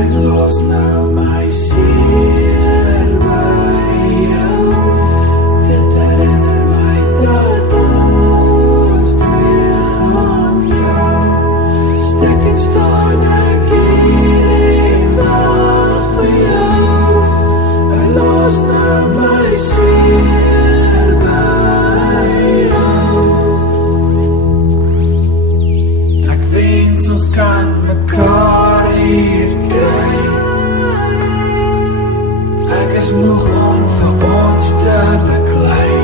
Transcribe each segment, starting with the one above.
Ek los nou my seer by jou. Dit herinner my dat ons twee gaan trou. Stik en staan ek hier en wag vir jou. Ek los nou my seer by jou. Ek wens ons kan mekaar hier kry. Ek is moeg om vir ons te beklei.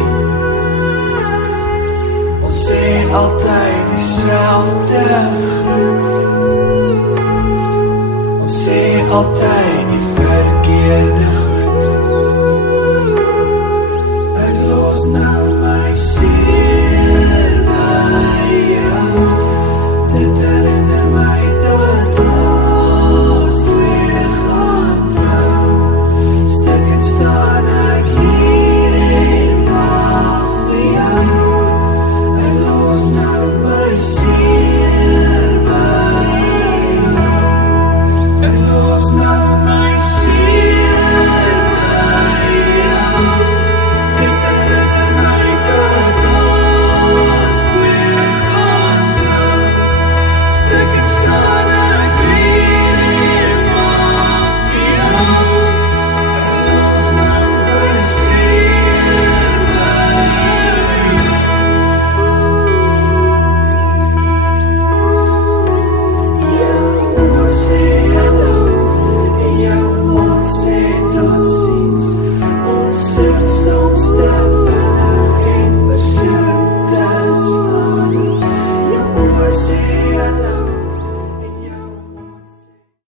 Ons sê altyd dieselfde goed. Ons sê altyd